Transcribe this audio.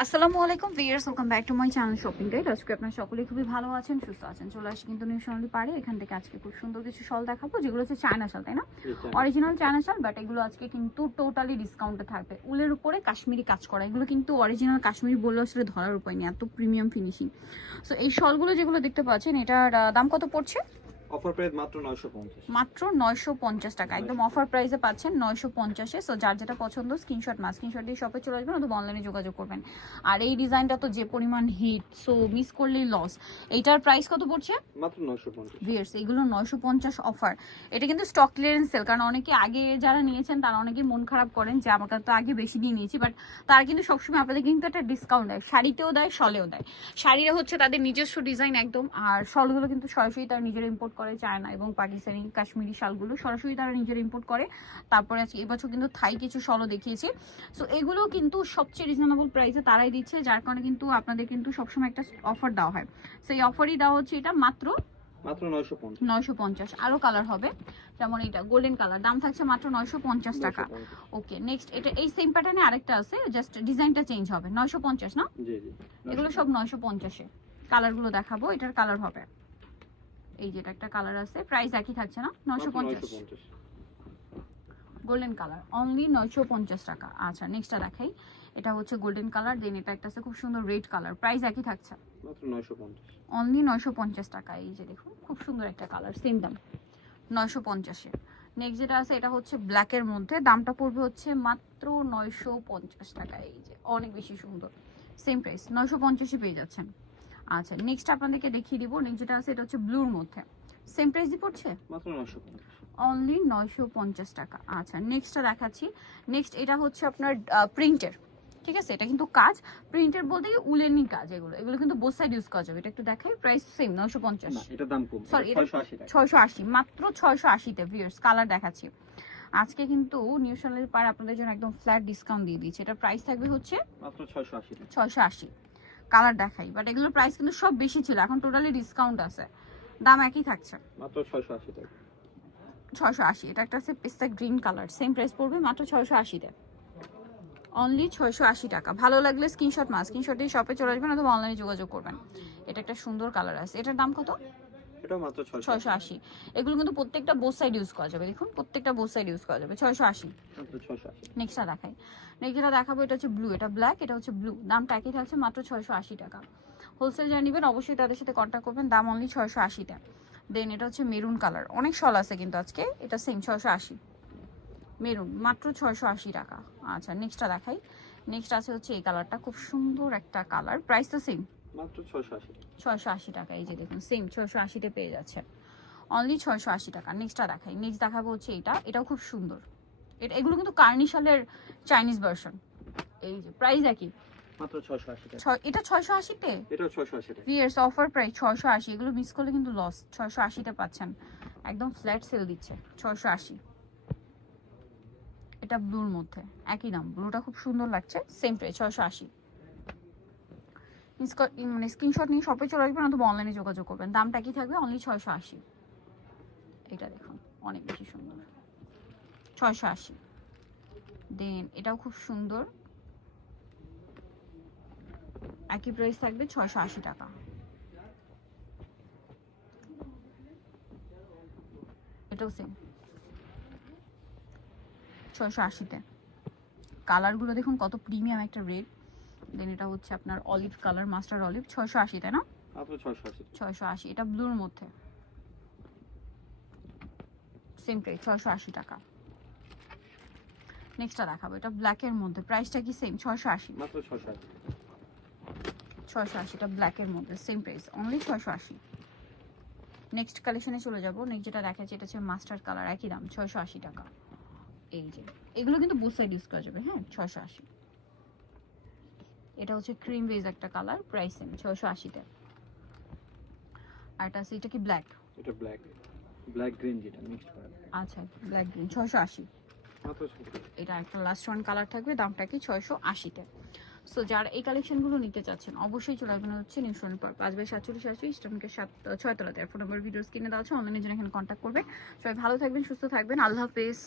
আসসালামু আলাইকুম viewers welcome back to my channel shopping guide আজকে আপনারা সকলেই খুবই ভালো আছেন সুস্থ আছেন। চলে আসি কিন্তু নিউ সোনালি পারে এখান থেকে আজকে খুব সুন্দর কিছু শল দেখাবো যেগুলো হচ্ছে চায়না শাল তাই না? Original China. শাল বাট এগুলো আজকে কিন্তু টোটালি ডিসকাউন্টে থাকবে। উলের উপরে কাশ্মীরি কাজ করা। এগুলো কিন্তু অরিজিনাল কাশ্মীরি বললে আসলে ধরার উপায় নেই এত প্রিমিয়াম ফিনিশিং সো এই শলগুলো যেগুলো দেখতে পাচ্ছেন এটার দাম কত পড়ছে? অফার প্রাইস মাত্র 950 মাত্র নয়শো পঞ্চাশ টাকা। একদম অফার প্রাইসে পাচ্ছেন নয়শো পঞ্চাশে। সো যার যেটা পছন্দ স্ক্রিনশট মাস স্ক্রিনশট দিয়ে শপে চলে আসবেন অথবা অনলাইনে যোগাযোগ করবেন। আর এই ডিজাইনটা তো যে পরিমাণ হিট সো মিস করলেই লস এইটার প্রাইস কত পড়ছে? মাত্র 950 ভিয়ার্স এগুলো নয়শো পঞ্চাশ অফার এটা কিন্তু স্টক ক্লিয়ারেন্স সেল কারণ অনেকে আগে যারা নিয়েছেন তারা অনেকে মন খারাপ করেন যে আমার তো আগে বেশি দিয়ে নিয়েছি। বাট তারা কিন্তু সবসময় আপনাদের কিন্তু একটা ডিসকাউন্ট দেয়। শাড়িতেও দেয় শলেও দেয়। শাড়িরা হচ্ছে তাদের নিজস্ব ডিজাইন একদম। আর শলগুলো কিন্তু সরাসরি তারা নিজেরা ইম্পোর্ট করে চায়না এবং পাকিস্তানি কাশ্মীরি শালগুলো সরাসরি তারা নিজেরা ইম্পোর্ট করে। তারপরে আজকে এবছর কিন্তু থাই কিছু শলও দেখিয়েছি। সো এগুলো কিন্তু সবচেয়ে রিজনেবল প্রাইসে তারাই দিচ্ছে যার কারণে কিন্তু আপনাদের কিন্তু সবসময় একটা অফার দেওয়া হয়। সেই অফারই দেওয়া হচ্ছে এটা মাত্র মাত্র 950 আরও কালার হবে। যেমন এটা গোল্ডেন কালার দাম থাকছে মাত্র নয়শো পঞ্চাশ টাকা। ওকে নেক্সট এটা এই সেম প্যাটার্নে আরেকটা আছে জাস্ট ডিজাইনটা চেঞ্জ হবে। নয়শো পঞ্চাশ না? জি জি। এগুলো সব নয়শো পঞ্চাশে। কালারগুলো দেখাবো এটার কালার হবে। এই যেটা একটা কালার আছে প্রাইস একই থাকছে না? নয়শো পঞ্চাশ। 950 গোল্ডেন কালার অনলি নয়শো পঞ্চাশ টাকা। আচ্ছা নেক্সটটা দেখাই। এটা হচ্ছে গোল্ডেন কালার দেন এটা একটা আছে খুব সুন্দর রেড কালার প্রাইস একই থাকছে। মাত্র 950 অনলি নয়শো পঞ্চাশ টাকা এই যে দেখুন খুব সুন্দর একটা কালার সেম দাম। নয়শো পঞ্চাশে। নেক্সট যেটা আছে এটা হচ্ছে ব্ল্যাকের মধ্যে দামটা পড়বে হচ্ছে মাত্র নয়শো পঞ্চাশ টাকা এই যে অনেক বেশি সুন্দর। সেম প্রাইস নয়শো পঞ্চাশে পেয়ে যাচ্ছেন। আচ্ছা নেক্সট আপনাদেরকে দেখিয়ে দিব। নেক্সট যেটা আছে এটা হচ্ছে ব্লুর মধ্যে। সেম প্রাইসই পড়ছে? মাত্র 950 অনলি নয়শো পঞ্চাশ টাকা। আচ্ছা নেক্সটটা দেখাচ্ছি। নেক্সট এটা হচ্ছে আপনার প্রিন্টের ঠিক আছে? এটা কিন্তু কাজ। প্রিন্টের বলতে কি? উলেনই কাজ এগুলো। এগুলো কিন্তু বোথ সাইড ইউজ করা যাবে। এটা একটু দেখাই প্রাইস সেম নয়শো পঞ্চাশ। এটা দাম কম। Sorry, এটা এটা- 680 টাকা। ছয়শো আশি। মাত্র ছয়শো আশিতে ভিউয়ার্স কালার দেখাচ্ছি। আজকে কিন্তু নিউ সোনালির পার আপনাদের জন্য একদম ফ্ল্যাট ডিসকাউন্ট দিয়ে দিচ্ছে। এটা প্রাইস থাকবে হচ্ছে মাত্র 680 টাকা। ছয়শো আশি। কালার দেখাই বাট এগুলোর প্রাইস কিন্তু সব বেশি ছিল এখন টোটালি ডিসকাউন্ট আছে। দাম একই থাকছে। মাত্র 680 টাকা। ছয়শো আশি এটা একটা আছে পেস্তা গ্রিন কালার সেম প্রাইস পড়বে মাত্র ছয়শো আশিতে অনলি ছয়শো আশি টাকা। ভালো লাগলে স্ক্রিনশট মাস স্ক্রিনশট দিয়ে শপে চলে আসবেন অথবা অনলাইনে যোগাযোগ করবেন। এটা একটা সুন্দর কালার আছে। এটার দাম কত? এটা মাত্র 680 এগুলো কিন্তু প্রত্যেকটা বোথ সাইড ইউজ করা যাবে। দেখুন প্রত্যেকটা বোথ সাইড ইউজ করা যাবে। ছয়শো আশি। মাত্র 680 নেক্সটটা দেখাই। নেক্সট যেটা দেখাবো এটা হচ্ছে ব্লু এটা ব্ল্যাক এটা হচ্ছে ব্লু দামটা একই থাকছে মাত্র ছয়শো আশি টাকা। হোলসেল যারা নেবেন অবশ্যই তাদের সাথে কন্ট্যাক্ট করবেন। দাম অনলি ছয়শো আশিটা দেন এটা হচ্ছে মেরুন কালার অনেক শল আছে কিন্তু আজকে। এটা সেম ছয়শো আশি। মেরুন মাত্র ছয়শো আশি টাকা। আচ্ছা নেক্সটটা দেখাই। নেক্সট আছে হচ্ছে এই কালারটা খুব সুন্দর একটা কালার প্রাইস তো সেম মাত্র 680 টাকা। এই যে দেখুন সেম পেয়ে যাচ্ছে অনলি ছয়শো আশি টাকা নেক্সটটা দেখাই। নেক্সট দেখাবো হচ্ছে এটা এটাও খুব সুন্দর। এটা এগুলো কিন্তু কার্নিশালের চাইনিজ ভার্সন এই যে প্রাইস একই। মাত্র 680 টাকা। এটা 680 টাকা। ভিয়ার্স অফার প্রাইস ছয়শো আশি এগুলো মিস করলে কিন্তু লস পাচ্ছেন। একদম ফ্ল্যাট সেল দিচ্ছে ছয়শো আশি। এটা ব্লুর মধ্যে একই দাম। ব্লুটা খুব সুন্দর লাগছে সেম প্রাইস ছয়শো আশি। মানে স্ক্রিনশট নিয়ে শপে চলে আসবেন অথবা অনলাইনে যোগাযোগ করবেন। দামটা কি থাকবে? অনলি ছয়শো আশি। এটা দেখুন, অনেক বেশি সুন্দর। ছয়শো আশি। দেন এটাও খুব সুন্দর। একই প্রাইস থাকবে ছয়শো আশি টাকা। এটাও সেম ছয়শো আশিতে। কালারগুলো দেখুন কত প্রিমিয়াম একটা রেড দেন এটা হচ্ছে আপনার অলিভ কালার মাস্টার অলিভ ছয়শো আশি তাই না? 680 ছয়শো আশি। এটা ব্লুর মধ্যে। সেম প্রাইস ছয়শো আশি টাকা। নেক্সটটা দেখাবো এটা ব্ল্যাকের মধ্যে। প্রাইসটা কি সেম ছয়শো আশি। মাত্র 680 ছয়শো আশিটা ব্ল্যাকের মধ্যে সেম প্রাইস অনলি ছয়শো আশি। নেক্সট কালেকশনে চলে যাব। নেক্সট যেটা দেখাচ্ছি এটা হচ্ছে মাস্টার্ড কালার একই দাম ছয়শো আশি টাকা। এই যে এগুলো কিন্তু বুথ সাইড ইউজ করা যাবে হ্যাঁ? ছয়শো আশি। এটা হচ্ছে ক্রিম বেজ একটা কালার প্রাইস সেম ছয়শো আশিতে। আর এটা আছে এটা কি ব্ল্যাক এটা ব্ল্যাক ব্ল্যাক গ্রিন যেটা মিক্সড করা। আচ্ছা ব্ল্যাক গ্রিন ছয়শো আশি। মাত্র 680 এটা একটা লাস্ট ওয়ান কালার থাকবে দামটা কি ছয়শো আশিতে। সো যারা এই কালেকশনগুলো নিতে চাচ্ছেন অবশ্যই চলে আসবেন হচ্ছে নিউ সোনার পার্ক পাঁচ বাই সাতচল্লিশ আশি ইস্টার্নকে সাত ছয় তলাতে ফোন নম্বর ভিডিওস কিনে দেওয়া আছে অনলাইনে জন্য এখানে কন্ট্যাক্ট করবে। সবাই ভালো থাকবেন সুস্থ থাকবেন। আল্লাহ হাফেজ।